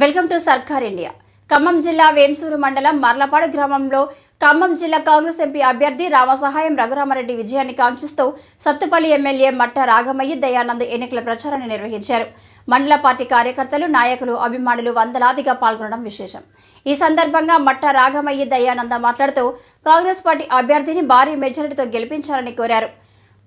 Welcome to సర్కార్ India. Khammam జిల్లా వేంసూరు మండలం మర్లపాడు గ్రామంలో ఖమ్మం జిల్లా కాంగ్రెస్ ఎంపీ అభ్యర్థి రామసహాయం రఘురామరెడ్డి విజయాన్ని కాంక్షిస్తూ సత్తుపల్లి ఎమ్మెల్యే మట్ట రాగమయ్యి దయానంద్ ఎన్నికల ప్రచారాన్ని నిర్వహించారు. మండల పార్టీ కార్యకర్తలు, నాయకులు, అభిమానులు వందలాదిగా పాల్గొనడం విశేషం. ఈ సందర్భంగా మట్ట రాగమయ్యి దయానంద మాట్లాడుతూ కాంగ్రెస్ పార్టీ అభ్యర్థిని భారీ మెజారిటీతో గెలిపించాలని కోరారు.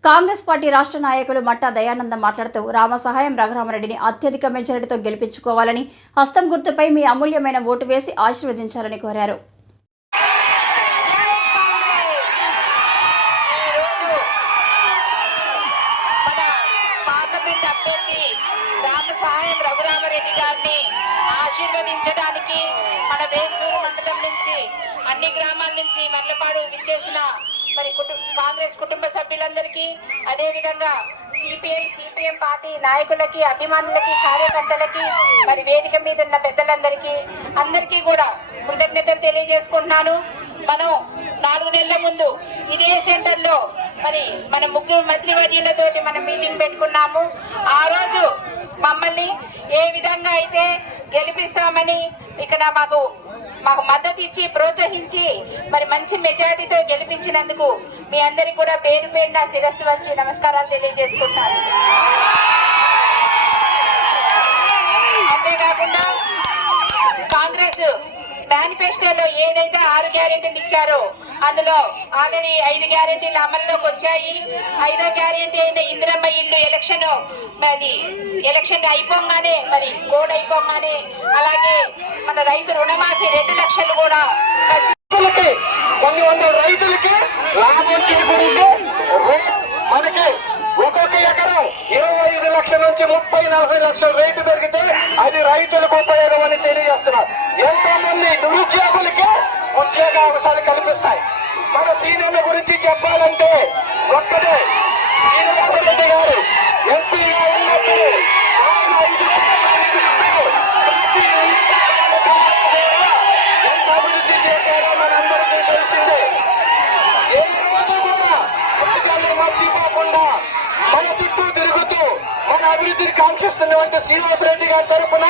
కాంగ్రెస్ పార్టీ రాష్ట్ర నాయకులు మట్టా దయానంద మాట్లాడుతూ రామసహాయం రఘురామరెడ్డిని అత్యధిక మెజారిటీతో గెలిపించుకోవాలని, హస్తం గుర్తుపై మీ అమూల్యమైన ఓటు వేసి ఆశీర్వదించాలని కోరారు. ఆశీర్వదించడానికి మన వేంసూరు మండలం నుంచి అన్ని గ్రామాల నుంచి మర్లపాడు విచ్చేసిన మరి కాంగ్రెస్ కుటుంబ సభ్యులందరికీ, అదే విధంగా సిపిఎం పార్టీ నాయకులకి, అభిమానులకి, కార్యకర్తలకి, మరి వేదిక మీద ఉన్న పెద్దలందరికీ అందరికీ కూడా కృతజ్ఞతలు తెలియజేసుకుంటున్నాను. మనం 4 నెలల ముందు ఇదే సెంటర్ లో మరి మన ముగ్గురు మంత్రివర్యులతోటి మనం మీటింగ్ పెట్టుకున్నాము. ఆ రోజు మమ్మల్ని ఏ విధంగా అయితే గెలిపిస్తామని ఇక్కడ మాకు మద్దతు ఇచ్చి ప్రోత్సహించి మరి మంచి మెజారిటీతో గెలిపించినందుకు మీ అందరికి కూడా పేరు పేరున శిరస్సు వంచి నమస్కారాలు తెలియజేసుకుంటాను. అంతేకాకుండా కాంగ్రెస్ మేనిఫెస్టోలో ఏదైతే 6 గ్యారెంటీలు ఇచ్చారో అందులో ఆల్రెడీ 5 గ్యారెంటీలు అమల్లోకి వచ్చాయి. 5వ గ్యారెంటీ అయిన ఇందిరమ్మ ఇల్లు ఎలక్షన్ అయిపోగానే మరి కోడ్ అయిపోగానే, అలాగే మన రైతు రుణమాఫీ 2 లక్షలు కూడా కొన్ని వందల రైతులకి లాభం చేకూరింది. మనకి ఒక్కొక్క ఎకరం 25 లక్షల నుంచి 30-40 లక్షల రేటు దొరికితే అది రైతులకు ఉపయోగం అని తెలియజేస్తున్నారు. ఎంతో మంది నిరుద్యోగులకి ఉద్యోగ అవకాశాలు కల్పిస్తాయి. మన సీనియర్ల గురించి చెప్పాలంటే ఒక్కడే శ్రీనివాసరెడ్డి గారు ఎంపీగా ఉన్నప్పుడు ఆయన 5 ఎంత అభివృద్ధి చేశారో మనందరికీ తెలిసిందే. ఏ రోజు కూడా ప్రజల్ని మర్చిపోకుండా మన చుట్టూ తిరుగుతూ మన అభివృద్ధిని కాంక్షిస్తున్నటువంటి శ్రీనివాసరెడ్డి గారి తరఫున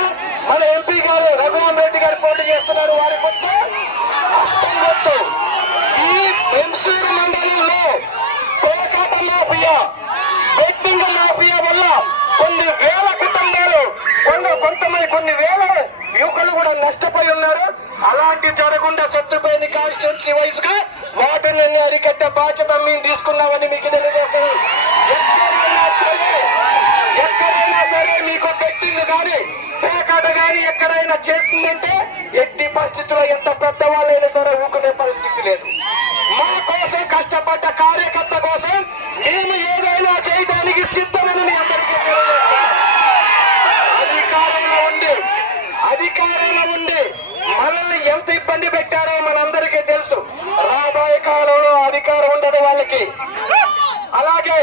మన ఎంపీ గారు రఘురామరెడ్డి గారు పోటీ చేస్తున్నారు. వారి కొత్త హస్తం గుర్తు. ఈ వెంసూరు మండలంలో పేకాట మాఫియా, బెట్టింగ్ మాఫియా వల్ల కొన్ని వేల కుటుంబాలు, కొన్ని వేల యువకులు కూడా నష్టపోయి ఉన్నారు. అలాంటి జరగకుండా సత్తుపల్లి కాన్స్టిట్యున్సీ వైజ్ గా వాటిని అరికట్టే బాధ్యత మేము తీసుకున్నామని మీకు తెలియజేస్తాను. ఎక్కడైనా సరే మీకు బెట్టింగ్ కానీ పేకాట కానీ ఎక్కడైనా చేసిందంటే ఎట్టి పరిస్థితుల్లో ఎంత పెద్దవాళ్ళైనా సరే ఊరుకునే పరిస్థితి లేదు. మా కోసం కష్టపడ్డ కార్యకర్త కోసం మేము ఏదైనా చేయడానికి సిద్ధమని మీ అందరికీ తెలియజేస్తాం. అధికారంలో ఉండి మనల్ని ఎంత ఇబ్బంది పెట్టారో మనందరికీ తెలుసు. రాబోయే కాలంలో అధికారం ఉండదు వాళ్ళకి. అలాగే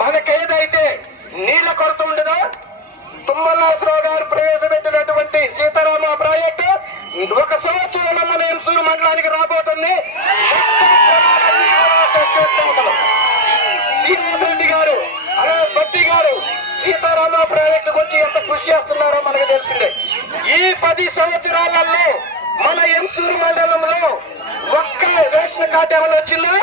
మనకేదైతే నీళ్ల కొరత ఉండదో, తుమ్మలనాథరావు గారు ప్రవేశపెట్టినటువంటి సీతారామ ప్రాజెక్టు 1 సంవత్సరంలో మన ఎంసూరు మండలానికి రాబోతుంది. శ్రీనివాసరెడ్డి గారు, అలాగే బత్తి గారు సీతారామ ప్రాజెక్టు గురించి ఎంత కృషి చేస్తున్నారో మనకు తెలిసిందే. ఈ 10 సంవత్సరాలలో మన ఎంసూరు మండలంలో ఒక్క రేషన్ కార్డు ఏమైనా వచ్చిందా?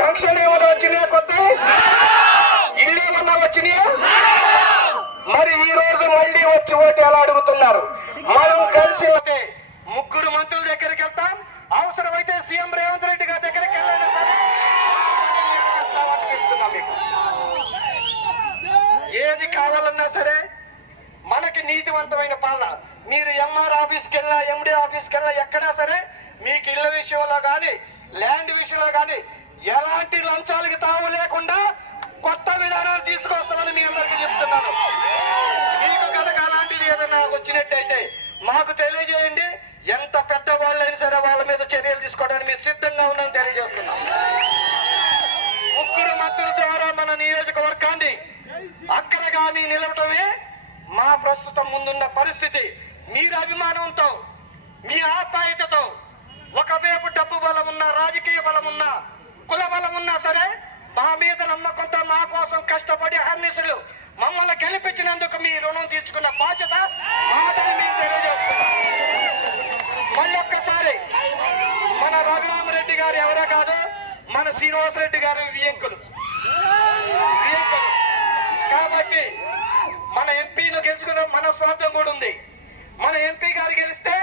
ఫంక్షన్ ఏమైనా వచ్చినాయా? కొత్త ఇల్లు ఏమన్నా వచ్చినాయా? మరి ఈ రోజు మళ్ళీ వచ్చి ఓటు ఎలా అడుగుతున్నారు? మనం కలిసి 3 మంత్రుల దగ్గరికి వెళ్తాం. అవసరమైతే సీఎం రేవంత్ రెడ్డి గారి దగ్గరికి వెళ్ళైనా సరే చెప్తున్నా మీకు. ఏది కావాలన్నా సరే మనకి నీతివంతమైన పాలన. మీరు ఎంఆర్ ఆఫీస్కి వెళ్ళినా, ఎండి ఆఫీస్కి వెళ్ళినా, ఎక్కడా సరే మీకు ఇళ్ల విషయంలో కానీ, ల్యాండ్ విషయంలో కానీ ఎలాంటి లంచాలకి తావు లేకుండా కొత్త విధానాలు తీసుకొస్తామని మీ అందరికీ చెప్తున్నాను. మీకు కనుక అలాంటిది ఏదైనా వచ్చినట్టయితే మాకు తెలియజేయండి. ఎంత పెద్ద వాళ్ళైనా సరే వాళ్ళ మీద చర్యలు తీసుకోవడానికి మేము సిద్ధంగా ఉన్నామని తెలియజేస్తున్నాం. 3 మంత్రుల ద్వారా మన నియోజకవర్గాన్ని అక్కడగాని నిలవటమే మా ప్రస్తుతం ముందున్న పరిస్థితి. మీరు అభిమానంతో, మీ ఆప్యాయతతో, ఒకవైపు డబ్బు బలం ఉన్నా, రాజకీయ బలం ఉన్నా, కుల బలం ఉన్నా సరే మా మీద నమ్మకంతో మా కోసం కష్టపడి అహర్నిశలు మమ్మల్ని గెలిపించినందుకు మీ రుణం తీర్చుకున్న బాధ్యత మాదని మేము తెలియజేస్తున్నాం. మళ్ళొక్కసారి మన రఘురామరెడ్డి గారు ఎవరో కాదు, మన శ్రీనివాసరెడ్డి గారు వియంకులు. కాబట్టి మన ఎంపీను గెలుచుకున్న మన స్వార్థం కూడా ఉంది. మన ఎంపీ గారు గెలిస్తే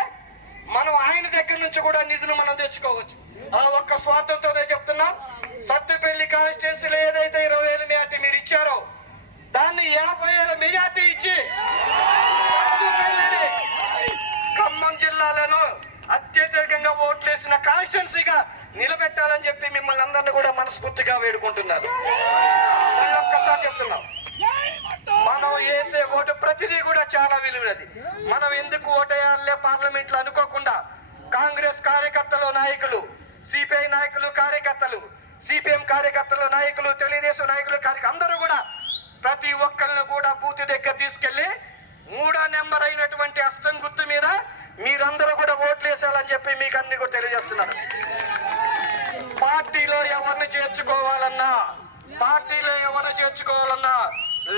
మనం ఆయన దగ్గర నుంచి కూడా నిధులు మనం తెచ్చుకోవచ్చు. ఆ ఒక్క స్వార్థంతోనే చెప్తున్నాం. సత్తుపల్లి కాన్స్టిట్యున్సీలో ఏదైతే 20,000 మెజార్టీ మీరు ఇచ్చారో దాన్ని 50,000 మెజార్టీ ఇచ్చి సత్తుపల్లిని ఖమ్మం జిల్లాలను అత్యధికంగా ఓట్లేసిన కాన్స్టిట్యున్సీగా నిలబెట్టాలని చెప్పి మిమ్మల్ని అందరినీ కూడా మనస్ఫూర్తిగా వేడుకుంటున్నారు. ఒక్కసారి చెప్తున్నాం, మనం వేసే ఓటు ప్రతిదీ కూడా చాలా విలువైనది. మనం ఎందుకు ఓటేయాలే పార్లమెంట్ లో అనుకోకుండా కాంగ్రెస్ కార్యకర్తలు నాయకులు, సిపిఐ నాయకులు కార్యకర్తలు, సిపిఎం కార్యకర్తలు నాయకులు, తెలుగుదేశం నాయకులు అందరూ కూడా ప్రతి ఒక్కరిని కూడా బూత్ దగ్గర తీసుకెళ్లి 3వ నెంబర్ అయినటువంటి హస్తం గుర్తు మీద మీరందరూ కూడా ఓట్లు వేసాలని చెప్పి మీకు అన్ని కూడా తెలియజేస్తున్నారు. పార్టీలో ఎవరిని చేర్చుకోవాలన్నా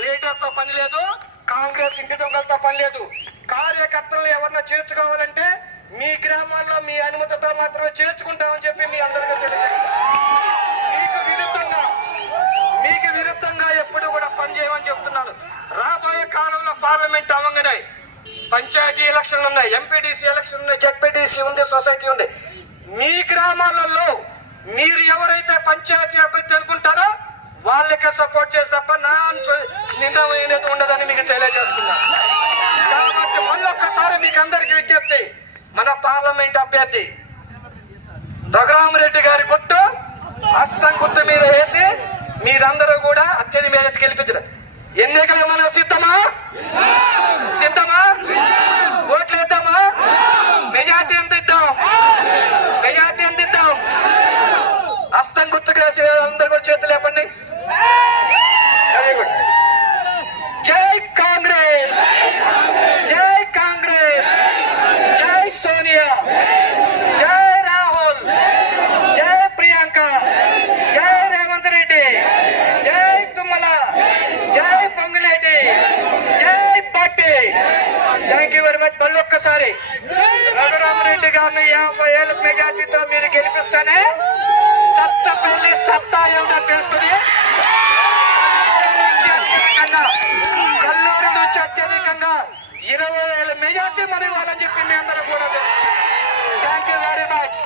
లీడర్తో పని లేదు, కాంగ్రెస్ ఇంటి దొంగలతో పని లేదు. కార్యకర్తలు ఎవరిని చేర్చుకోవాలంటే మీ గ్రామాల్లో మీ అనుమతితో మాత్రమే చేర్చుకుంటామని చెప్పి మీ అందరికీ తెలియజేస్తున్నారు. మీకు విరుద్ధంగా ఎప్పుడు కూడా పనిచేయమని చెప్తున్నాను. రాబోయే కాలంలో పార్లమెంట్ అవ్వగానే పంచాయతీ ఎలక్షన్లు ఉన్నాయి, ఎంపీటీసీ ఎలక్షన్ ఉన్నాయి, జెడ్పీటీసీ ఉంది, సొసైటీ ఉంది. మీ గ్రామాలలో మీరు ఎవరైతే పంచాయతీ అభ్యర్థి అనుకుంటారో వాళ్ళకే సపోర్ట్ చేసి తప్ప నా నిర్ణయం ఉండదని మీకు తెలియజేస్తున్నా. కాబట్టి మళ్ళొక్కసారి మీకు అందరికి విజ్ఞప్తి, మన పార్లమెంట్ అభ్యర్థి రఘురామరెడ్డి గారి గుర్తు హస్తం గుర్తు మీద వేసి మీరందరూ కూడా అత్యధిక మెజార్టీ గెలిపించారు. ఎన్నికలు మనం సిద్ధమా? ఓట్లు వేద్దామా? మెజార్టీ ఎంత ఇద్దాం? హస్తం గుర్తుకు వేసి అందరు కూడా చేతులు లేపండి. Very good. జై కాంగ్రెస్, జై కాంగ్రెస్, జై సోనియా, జై రాహుల్, జై ప్రియాంక, జై రేవంత్ రెడ్డి, జై తుమ్మల, జై పొంగులేటి, జై party. Thank you very much. మళ్ళీ ఒక్కసారి రఘురామరెడ్డి గారిని 50,000 మెజార్టీతో మీరు గెలిపిస్తానే సత్తపల్లి సత్తా ఏమిటో తెలుస్తుంది. కల్లూరు నుంచి అత్యధికంగా 20,000 మెజార్టీ మనం ఇవ్వాలని చెప్పి మీ అందరూ కూడా థ్యాంక్ యూ వెరీ మచ్.